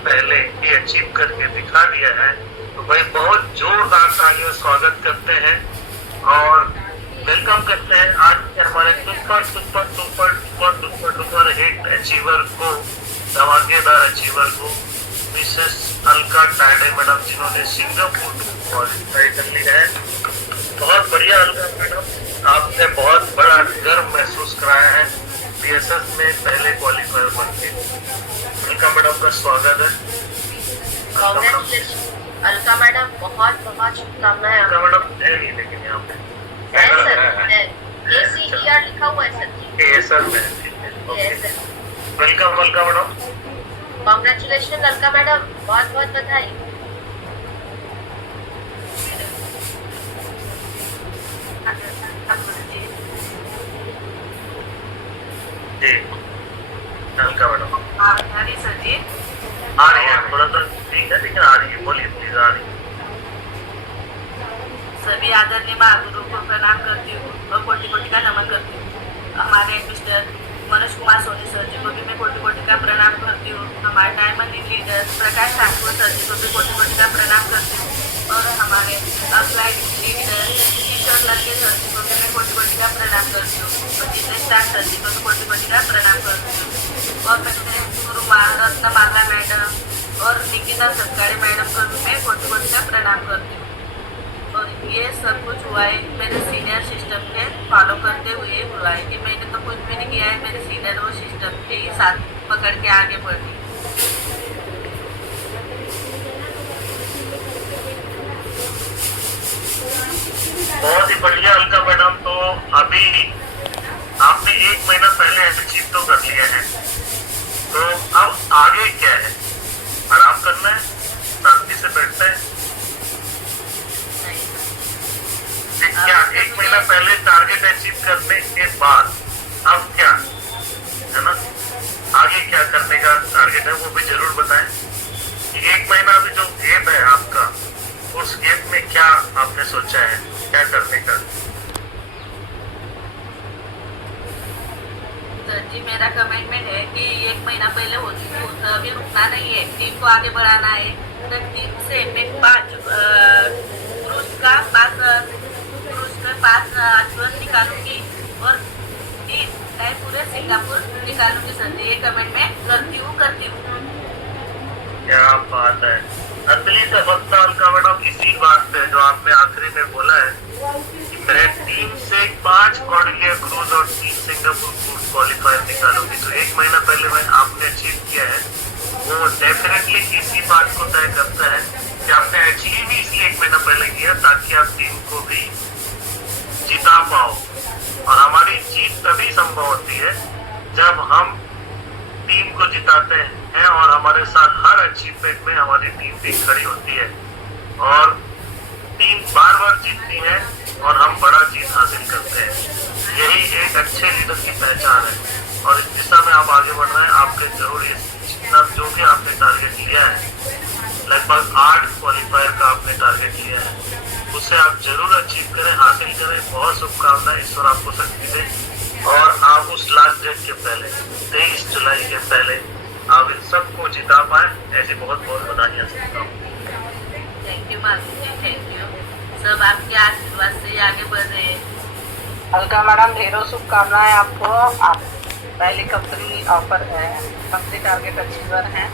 पहले ही अचीव करके दिखा दिया है, तो भाई बहुत जोरदार तालियों स्वागत करते हैं और वेलकम करते हैं आज के हमारे super super super super super super hit achiever को, धमाकेदार अचीवर को, मिसेस अलका टाइडे मैडम, जिन्होंने सिंगापुर क्वालिफाई कर लिया है। बहुत बढ़िया अलका मैडम, आपने बहुत बड़ा गर्व महसूस कराया है बीएसएफ में पहले क्वालिफायर बन के। अलका मैडम का स्वागत है। अलका मैडम बहुत बहुत शुभकामनाएं। अलका मैडम है नहीं लेकिन यहाँ पे ACER लिखा हुआ है सर जी। ASR में welcome Alka madam. Congratulation Alka madam, बहुत बहुत बधाई। जी अलका मैडम आ रही सर जी, आ रही है, थोड़ा सा ठीक है लेकिन आ रही है, बोलिए प्लीज। आ रही है। सभी आदरणीय महागुरु को प्रणाम करती हूँ और कोटि कोटि का नमन करती हूँ। हमारे मिस्टर मनोज कुमार सोनी सर जी को भी मैं कोटि कोटि का प्रणाम करती हूँ। हमारे diamond leader Prakash Thakur sir जी को भी कोटि कोटि का प्रणाम करती हूँ और हमारे अपलाइड लीडर किशोर लड़के सर जी को भी मैं कोटि कोटि का प्रणाम करती हूँ और जितेश लाल सर जी को भी कोटि कोटि का प्रणाम करती हूँ और मेरे गुरु रत्न माला मैडम और निकिता सत्कारे मैडम को भी मैं कोटि कोटि का प्रणाम करती हूँ। और ये सब कुछ हुआ है मेरे सीनियर सिस्टम के फॉलो करते हुए हुआ है कि मैंने तो कुछ भी नहीं किया है, मेरे सीनियर वो सिस्टम के ही साथ पकड़ के आगे बढ़ी। बहुत ही बढ़िया अलका मैडम। तो अभी आपने 1 महीना पहले अचीव तो कर लिया है, तो अब आगे क्या है? आराम करना है, शांति से बैठना है। क्या 1 महीना पहले टारगेट अचीव करने के बाद अब क्या है ना, आगे क्या करने का टारगेट है वो भी जरूर बताएं। 1 महीना अभी जो गेप है आपका, उस गेप में क्या आपने सोचा है, क्या करने का? सर जी मेरा कमिटमेंट है कि 1 महीना पहले हो चुकी हूँ, तो अभी रुकना नहीं है, टीम को आगे बढ़ाना है। तो टीम से मैं 5 अचीवर निकालूंगी और पूरे सिंगापुर निकालूंगी सर जी। ये कमेंट में करती हूँ। क्या बात है। असली से वक्त अलका मैडम इसी बात पे जो आपने आखिरी में बोला है कि मैं टीम से 5 कॉर्डिलियर क्रूज और 3 सिंगापुर क्रूज क्वालिफायर निकालूंगी। तो 1 महीना पहले मैं आपने अचीव किया है, वो डेफिनेटली इसी बात को तय करता है कि आपने अचीव ही इसलिए 1 महीना पहले किया ताकि आप टीम को भी जिता पाओ। और हमारी जीत तभी संभव होती है जब हम टीम को जिताते हैं और हमारे साथ हर अचीवमेंट में हमारी टीम भी खड़ी होती है और टीम बार बार जीतती है और हम बड़ा जीत हासिल करते हैं। यही एक अच्छे लीडर की पहचान है और इस दिशा में आप आगे बढ़ रहे हैं। आपके जरूर जितना जो भी आपने टारगेट लिया है, लगभग 8 क्वालिफायर का आपने टारगेट लिया है, उसे आप जरूर अचीव करें, हासिल करें। बहुत शुभकामनाएं, ईश्वर आपको शक्ति दे और आप उस लास्ट डेट के पहले 23 जुलाई के पहले आप इन सबको जिता पाए। ऐसी बहुत बहुत बधाइयाँ देता हूँ। थैंक यू मालूम जी, थैंक यू। सब आपके आशीर्वाद से आगे बढ़ रहे हैं। अलका मैडम ढेरों शुभकामनाएं आपको। आप पहली company offer company target achiever हैं।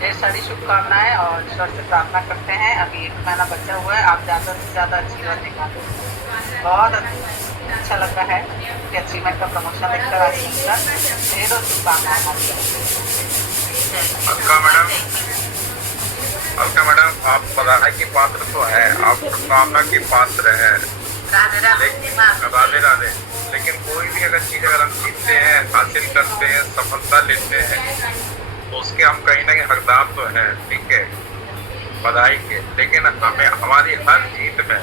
ढेर सारी शुभकामनाएं और ईश्वर से प्रार्थना करते हैं। अभी 1 महीना बचा हुआ है, आप ज़्यादा से ज़्यादा अचीवर निकालें। बहुत अच्छा लग रहा है कि अचीवमेंट का प्रमोशन देखकर आज ढेरों शुभकामनाएं। अलका मैडम आप बधाई की पात्र तो है, आप शुभकामना की पात्र है। राधे राधे। लेकिन कोई भी अगर चीज़ अगर हम जीतते हैं, हासिल करते हैं, सफलता लेते हैं, तो उसके हम कहीं ना कहीं हकदार तो हैं, ठीक है, बधाई के। लेकिन हमें हमारी हर जीत में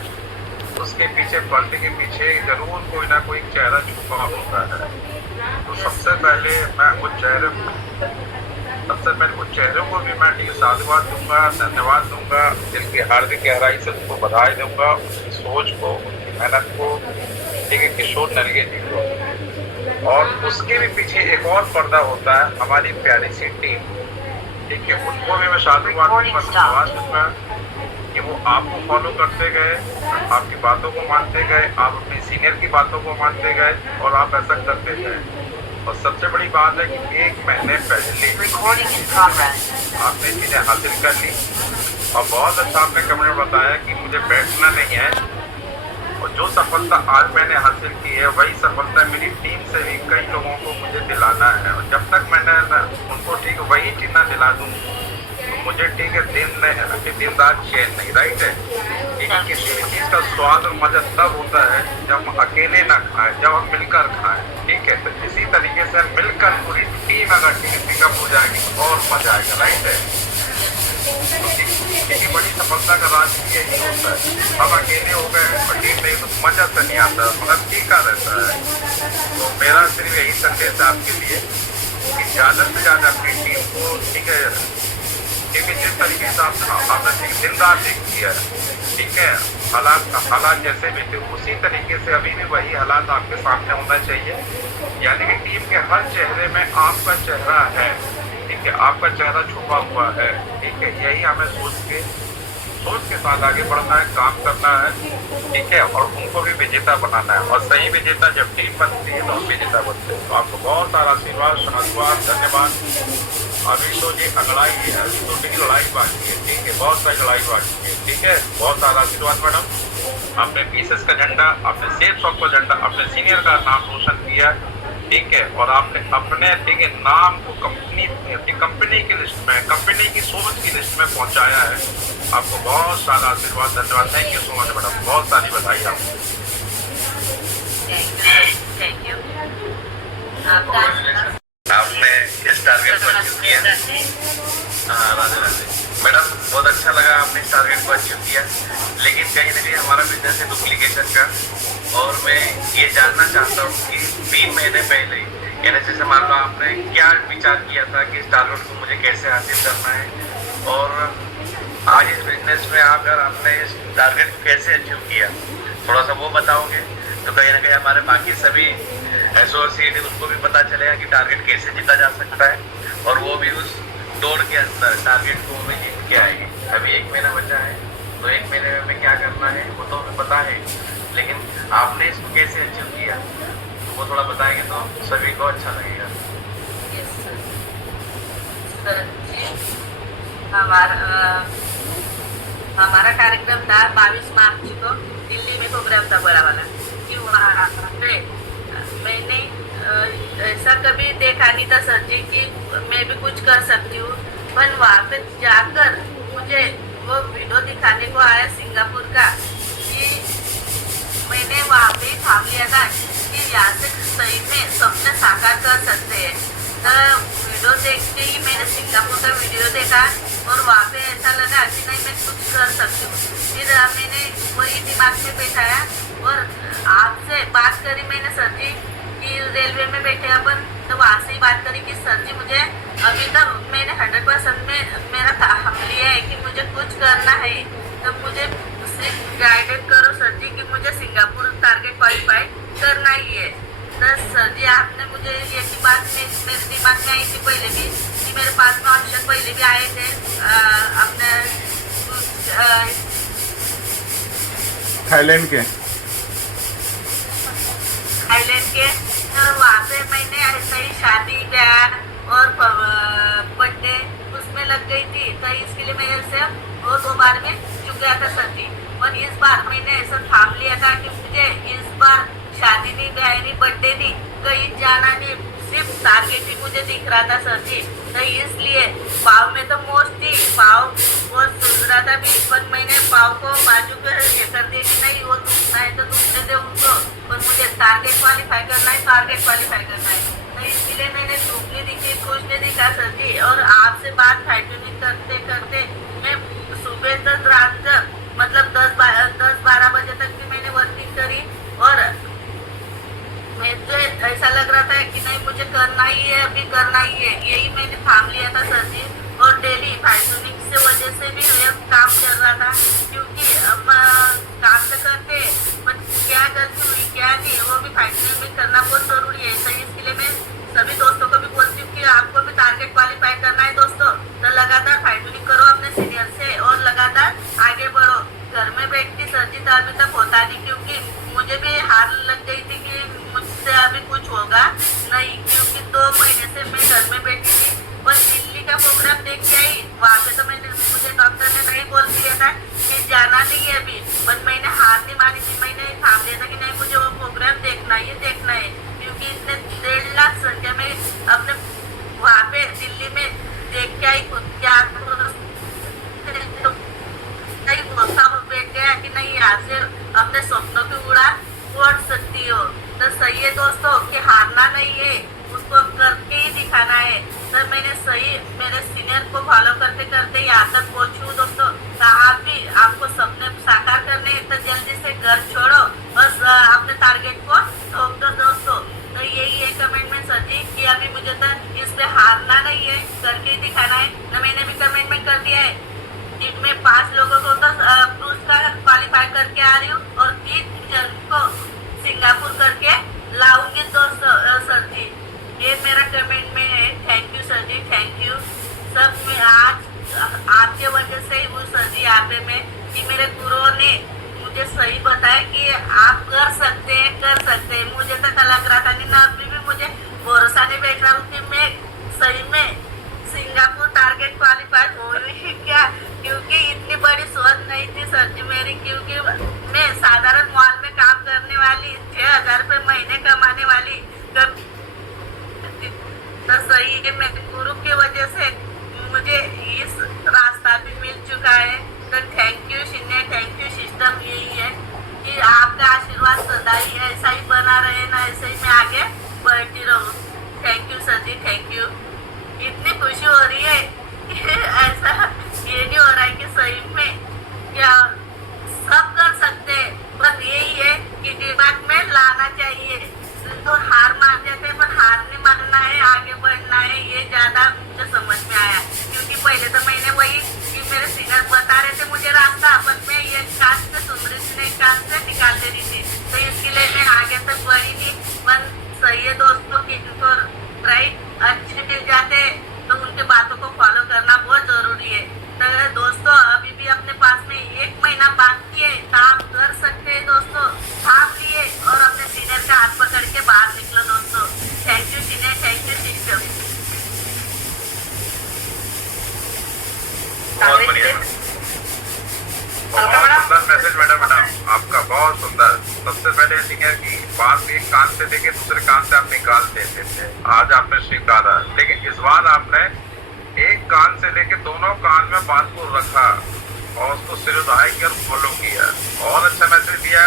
उसके पीछे, पर्दे के पीछे जरूर कोई ना कोई चेहरा छुपा होता है। तो सबसे पहले मैं उस चेहरों को भी मैं साधुवाद दूंगा, धन्यवाद दूंगा, जिनकी हार्दिक गहराई से उनको बधाई दूंगा, उनकी सोच को, उनकी मेहनत को, ठीक है, किशोर नरगे जी को। और उसके भी पीछे एक और पर्दा होता है, हमारी प्यारी सी टीम, ठीक है, उनको भी मैं धन्यवाद दूंगा कि वो आपको फॉलो करते गए, आपकी बातों को मानते गए, आप अपने सीनियर की बातों को मानते गए और आप ऐसा करते गए। और सबसे बड़ी बात है कि 1 महीने पहले आपने चीजें हासिल कर ली और बहुत अच्छा आपने कमेंट बताया कि मुझे बैठना नहीं है। और जो सफलता आज मैंने हासिल की है वही सफलता मेरी टीम से भी कई लोगों को मुझे दिलाना है। और जब तक मैंने उनको ठीक वही चीज ना दिला दूँ तो मुझे ठीक है दिन रात चैन नहीं, राइट है। लेकिन किसी भी चीज का स्वाद और मजा तब होता है जब हम अकेले ना खाएं, जब हम मिलकर खाएं, ठीक है। तो इसी तरीके से मिलकर पूरी टीम अगर सिंगापुर जाएगी तो और मजा आएगा, राइट है। किसी बड़ी सफलता का राज यही होता है, हम अकेले हो गए और टीम नहीं तो मजा तो नहीं आता, मगर फीका रहता है। तो मेरा सिर्फ यही संदेश है आपके लिए कि ज्यादा से ज्यादा अपनी टीम को, ठीक है, क्योंकि जिस तरीके से आपने दिन रात एक किया है, ठीक है, हालात जैसे भी थे उसी तरीके से अभी भी वही हालात आपके सामने होना चाहिए। यानी कि टीम के हर चेहरे में आपका चेहरा है, ठीक है, आपका चेहरा छुपा हुआ है, ठीक है। यही हमें सोच के साथ आगे बढ़ना है, काम करना है, ठीक है, और उनको भी विजेता बनाना है। और सही विजेता जब टीम बनती है तो हम विजेता बनते हैं। तो आपको बहुत सारा आशीर्वाद, धन्यवाद। अभी तो जी अगड़ाई है, अभी तो मेरी लड़ाई बाकी है, ठीक है, बहुत सारी लड़ाई बाकी है, ठीक है। बहुत सारा आशीर्वाद मैडम। आपने पीसेस का झंडा, आपने सेफ शॉप का झंडा, आपने सीनियर का नाम रोशन किया, ठीक है, और आपने अपने, ठीक है, नाम को कंपनी की लिस्ट में, कंपनी की सोच की लिस्ट में पहुंचाया है। आपको बहुत सारा आशीर्वाद, धन्यवाद। Thank you so much madam, बहुत सारी बधाई आपको। Thank you. आपने इस टारगेट को अचीव किया। हाँ, राधे राधे मैडम, बहुत अच्छा लगा आपने इस टारगेट को अचीव किया, लेकिन कहीं ना कहीं हमारा बिजनेस है डुप्लीकेशन का। और मैं ये जानना चाहता हूँ कि 3 महीने पहले यानी जैसे मान लो आपने क्या विचार किया था कि इस टारगेट को मुझे कैसे हासिल करना है, और आज इस बिजनेस में आकर आपने इस टारगेट को कैसे अचीव किया, थोड़ा सा वो बताओगे तो कहीं ना कहीं हमारे बाकी सभी एसोसिएट उसको भी पता चलेगा कि टारगेट कैसे जीता जा सकता है, और वो भी उस दौड़ के अंदर टारगेट को भी जीत के आएगी। अभी 1 महीना बचा है, तो 1 महीने में क्या करना है वो तो हमें पता है, लेकिन आपने इसको कैसे अचीव किया तो वो थोड़ा बताएंगे तो सभी को अच्छा लगेगा। सर जी, हमारा कार्यक्रम था 22 मार्च को दिल्ली में प्रोग्राम था बड़ा वाला, कि वहाँ पे मैंने ऐसा कभी देखा नहीं था सर जी कि मैं भी कुछ कर सकती हूँ। पर वहाँ पे जाकर मुझे वो वीडियो दिखाने को आया सिंगापुर का, कि मैंने वहाँ पे ठान लिया था कि यहाँ से सही में सपने साकार कर सकते हैं। तो वीडियो देखते ही मैंने सिंगापुर का वीडियो देखा और वहाँ पे ऐसा लगा कि नहीं मैं कुछ कर सकती हूँ। फिर मैंने वही दिमाग में बैठाया और आपसे बात करी मैंने सर जी कि रेलवे में बैठे अपन, तो वहाँ से ही बात करी कि सर जी मुझे अभी तक मैंने 100% में मेरा ठान लिया है कि मुझे कुछ करना है, तो मुझे सिर्फ गाइडेड करो सर जी कि मुझे सिंगापुर टारगेट क्वालिफाई करना ही है। तो सर जी आपने मुझे ये की बात मेरे दिमाग में आई थी पहले भी, कि मेरे पास में ऑप्शन पहले भी आए थे अपने थाईलैंड के, तो वहाँ पे मैंने ऐसा ही शादी ब्याह और बर्थडे उसमें लग गई थी, तो इसके लिए मेरे से वो 2 बार में चुक गया था सर जी। और इस बार मैंने ऐसा थाम लिया था कि मुझे इस बार शादी नहीं, ब्याह नहीं, बर्थडे नहीं, कहीं जाना नहीं, सिर्फ टारगेट ही मुझे दिख रहा था सर जी। तो इसलिए पाव में तो मोस्ट थी, पाव वो सुन रहा था भी, पर मैंने पाव को बाजू पे ये कर दिया कि नहीं वो दुखना है तो दूसरे दे उनको, पर मुझे टारगेट क्वालिफाई करना है, टारगेट क्वालिफाई करना है। तो इसलिए मैंने धूप नहीं दिखी, कुछ नहीं दिखा सर जी। और आपसे बात फाइटिंग करते करते मैं सुबह तक रात तक मतलब 10-12 बजे तक भी मैंने वर्किंग करी, और मुझे ऐसा लग रहा था कि नहीं मुझे करना ही है, अभी करना ही है, यही मैंने थाम लिया था सर जी। और डेली फाइटिंग से वजह से भी ये काम चल रहा था, क्योंकि अब काम तो करते बट क्या गलती हुई क्या नहीं वो भी फाइटिंग में करना बहुत जरूरी है। तो इसके लिए मैं सभी दोस्तों को भी बोलती हूँ कि आपको भी टारगेट क्वालिफाई करना है दोस्तों, तो लगातार फाइटिंग करो अपने सीनियर से और लगातार आगे बढ़ो। घर में बैठती सर जी तो अभी तक होता नहीं, क्योंकि मुझे भी हार लग गई थी कि मुझसे अभी कुछ होगा नहीं, क्योंकि 2 महीने से मैं घर में बैठी थी। और दिल्ली का प्रोग्राम देख के आई, वहाँ पे तो मुझे डॉक्टर ने नहीं बोल दिया था कि जाना नहीं है अभी, पर मैंने हार नहीं मानी थी। मैंने ठान लिया था कि नहीं, मुझे वो प्रोग्राम देखना है, ये देखना है, क्योंकि इतने 1.5 लाख संख्या में अपने वहाँ पे दिल्ली में देख के आई खुद क्या कहीं भरोसा बैठ गया कि नहीं यहाँ से अपने स्वप्नों की उड़ान उड़ सकती हो। तो सही है दोस्तों कि हारना नहीं है, उसको करके ही दिखाना है। तो मैंने सही मेरे सीनियर को फॉलो करते करते यहाँ तक पहुँचूँ दोस्तों। तो आप भी आपको सपने साकार करने हैं तो जल्दी से घर छोड़ो और अपने टारगेट को ठोक दो दोस्तों। तो यही है कमेंटमेंट सर जी कि अभी मुझे तो इस पे हारना नहीं है, करके ही दिखाना है। तो मैंने भी कमेंटमेंट कर दिया है कि मैं 5 लोगों को तो क्रूज का क्वालिफाई करके आ रही हूँ और 3 जन को सिंगापुर करके लाऊंगी दोस्तों सर जी। ये मेरा कमेंट में है। Thank you sir ji, thank you सब। मैं आज आपके वजह से ही हूँ सर जी यहाँ पे मैं, कि मेरे गुरुओं ने मुझे सही बताया कि आप कर सकते हैं, कर सकते हैं। मुझे तो लग रहा था नहीं ना, अभी भी मुझे भरोसा नहीं बैठ रहा हूँ कि मैं सही में सिंगापुर टारगेट क्वालिफाई हो रही क्या, क्योंकि इतनी बड़ी सोच नहीं थी सर जी मेरी। क्योंकि मैं साधारण मॉल में काम करने वाली, 6,000 रुपये महीने कमाने वाली, तो सही है मेरे गुरु की वजह से मुझे इस रास्ता भी मिल चुका है। तो थैंक यू शिन्ने, थैंक यू सिस्टम। यही है कि आपका आशीर्वाद सदा ही ऐसा ही बना रहे ना, ऐसे ही मैं आगे बढ़ती रहूँ। Thank you sir ji, thank you. इतनी खुशी हो रही है कि ऐसा ये नहीं हो रहा है कि सही में क्या सब कर सकते हैं, बस यही है कि दिमाग में लाना चाहिए। तो हार मान जाते हैं, पर हार नहीं मानना है, आगे बढ़ना है, ये ज्यादा मुझे समझ में आया। क्योंकि पहले तो मैंने वही कि मेरे सीनियर बता रहे थे मुझे रास्ता, पर मैं ये कान से सुन रही थी, नहीं कान से निकाल दे रही थी, तो इसके लिए मैं आगे तक बढ़ी नहीं। पर सही है दोस्तों कि इनको राइट अच्छे मिल जाते तो उनके बातों को फॉलो करना बहुत जरूरी है। तो दोस्तों अभी भी अपने पास में 1 महीना बाकी है, तो आप कर सकते हैं दोस्तों। थाम लिए और अपने सीनियर का हाथ पकड़ के बाहर निकलो दोस्तों। Thank you senior, thank you system. बहुत बढ़िया, बहुत सुंदर मैसेज मैडम आपका, बहुत सुंदर। सबसे पहले सीनियर की बात एक कान से लेके दूसरे कान से आप निकाल देते थे, आज आपने स्वीकारा। लेकिन इस बार आपने एक कान से लेके दोनों कान में बात को रखा और उसको सिर उठाए कर फॉलो किया। और अच्छा मैसेज दिया।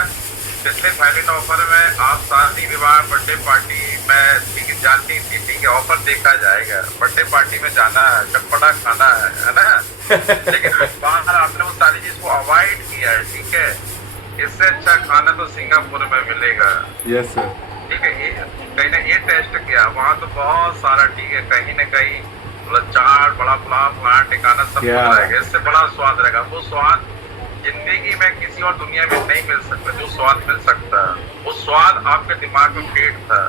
पिछले फाइनल ऑफर में आप शादी विवाह बर्थडे पार्टी में ठीक जानती थी, ठीक है ऑफर देखा जाएगा, बर्थडे पार्टी में जाना है, चटपटा खाना है ना। लेकिन बाहर आपने वो सारी चीज को अवॉइड किया है, ठीक है। इससे अच्छा खाना तो सिंगापुर में मिलेगा। यस सर, ठीक है। ये कहीं ने ये टेस्ट किया, वहाँ तो बहुत सारा ठीक है, कहीं न कहीं चाट बड़ा पुलाव वहाँ ठिकाना सब रहेगा, इससे बड़ा स्वाद रहेगा। वो स्वाद जिंदगी में किसी और दुनिया में नहीं मिल सकता, जो स्वाद मिल सकता है वो स्वाद आपके दिमाग में फिट था।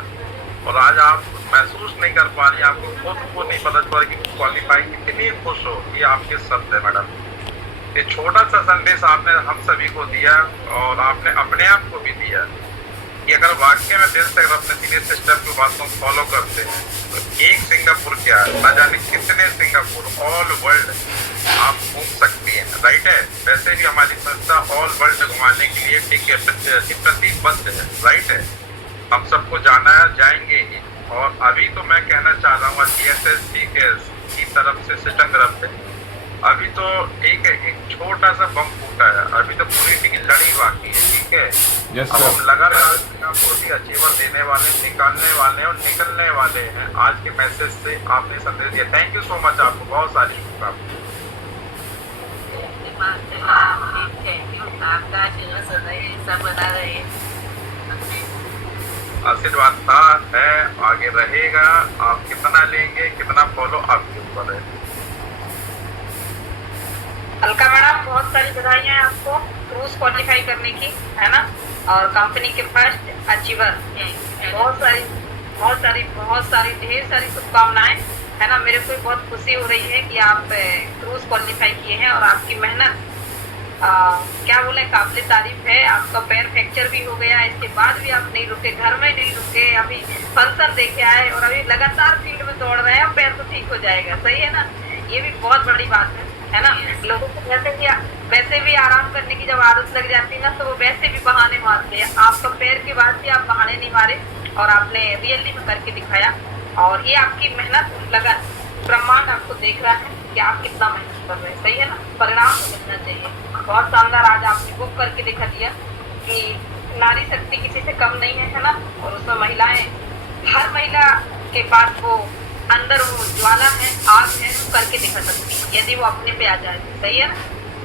और आज आप महसूस नहीं कर पा रही, आपको खुद को नहीं पता चल कि क्वालिफाई कितनी खुश हो। ये आपके शब्द है मैडम। ये छोटा सा संदेश आपने हम सभी को दिया और आपने अपने आप को भी दिया कि अगर वाकई में दिल से अगर अपने सीनियर सिस्टम की बात को फॉलो करते हैं तो एक सिंगापुर क्या है, न जाने कितने सिंगापुर ऑल वर्ल्ड आप घूम सकती हैं, राइट है। वैसे भी हमारी संस्था ऑल वर्ल्ड घुमाने के लिए ठीक है प्रतिबद्ध है, राइट है। हम सबको जाना है, जाएंगे ही। और अभी तो मैं कहना चाह रहा हूँ CSST की तरफ से सिस्टम तरफ से अभी तो एक छोटा सा बम फूटा है, अभी तो पूरी की लड़ी बाकी है, ठीक है। yes, अब हम लगातार सिंगापुर की अचीवर देने वाले, निकालने वाले और निकलने वाले हैं। आज के मैसेज से आपने संदेश दिया, थैंक यू सो मच आपको, बहुत सारी आपका आशीर्वाद सदा ही ऐसा बना रहे। आशीर्वाद था, है, आगे रहेगा। आप कितना लेंगे, कितना फॉलो आपके ऊपर है। अलका मैडम बहुत सारी बधाइयाँ आपको क्रूज क्वालिफाई करने की, है ना, और कंपनी के फर्स्ट अचीवर। बहुत सारी ढेर सारी शुभकामनाएं। है ना। मेरे को बहुत खुशी हो रही है कि आप क्रूज क्वालिफाई किए हैं और आपकी मेहनत क्या बोले काबिल तारीफ है। आपका पैर फ्रैक्चर भी हो गया, इसके बाद भी आप नहीं रुके, घर में नहीं रुके, अभी फंक्शन देखे आए और अभी लगातार फील्ड में दौड़ रहे हैं। पैर तो ठीक हो जाएगा, सही है ना। ये भी बहुत बड़ी बात है ना। लोगों को वैसे भी आराम करने की जब आदत लग जाती है ना, तो वो वैसे भी बहाने मारते हैं। आपका पैर के बाद भी आप बहाने नहीं मारे और आपने रियली में करके दिखाया। और ये आपकी मेहनत लगन ब्रह्मांड आपको देख रहा है कि आप कितना मेहनत कर रहे हैं, सही है ना। परिणाम तो मिलना चाहिए। बहुत शानदार आज आपने बुक करके दिखा दिया कि नारी शक्ति किसी से कम नहीं है ना। और उसमें महिलाएं, हर महिला के पास वो अंदर वो ज्वाला है, आग है, वो करके दिखा सकती है यदि वो अपने पे आ जाए, सही है ना।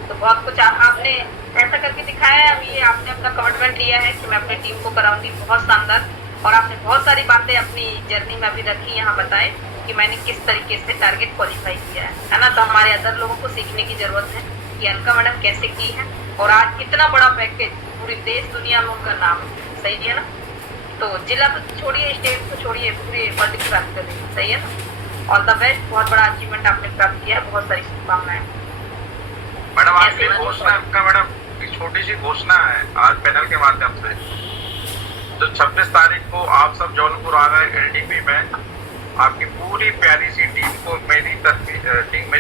तो बहुत कुछ आपने ऐसा करके दिखाया है। अभी ये आपने अपना कमिटमेंट लिया है कि मैं अपनी टीम को कराऊंगी, बहुत शानदार। और आपने बहुत सारी बातें अपनी जर्नी में अभी रखी, यहाँ बताए कि मैंने किस तरीके से टारगेट क्वालिफाई किया है ना। तो हमारे अदर लोगों को सीखने की जरूरत है कि अनका मैडम कैसे की है और आज कितना बड़ा पैकेज पूरी देश दुनिया में उनका नाम है, सही है ना। तो जिला तो छोड़िए, स्टेट तो छोड़िए, पूरे वर्ल्ड की बात कर रही है, सही है ना। ऑल द बेस्ट, बहुत बड़ा अचीवमेंट आपने प्राप्त किया, बहुत सारी शुभकामनाएं। मैडम आपकी घोषणा का मैडम एक छोटी सी घोषणा है आज पैनल के माध्यम से। जो 26 तारीख को आप सब जौनपुर आ गए एलडीपी में, आपकी पूरी प्यारी सी टीम को मेरी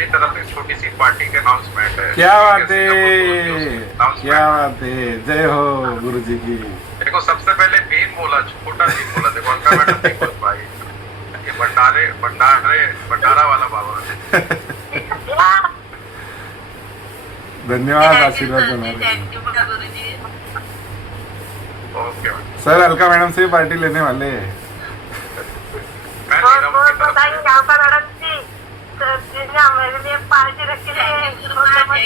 तरफ से छोटी सी पार्टी का अनाउंसमेंट है। क्या बात है, क्या बात है, जय हो गुरु जी की। देखो सबसे पहले भीम बोला, छोटा भीम बोला। देखो अंका मैडम नहीं बोल पाई, ये भंडारा वाला बाबा। धन्यवाद आशीर्वाद देने। Thank you Guru ji. Okay sir Alka madam से पार्टी लेने वाले हैं। मैं बहुत नीरव बहुत की तरफ बधाई से आपका मैडम जी, जिसने मेरे लिए पार्टी रखी है।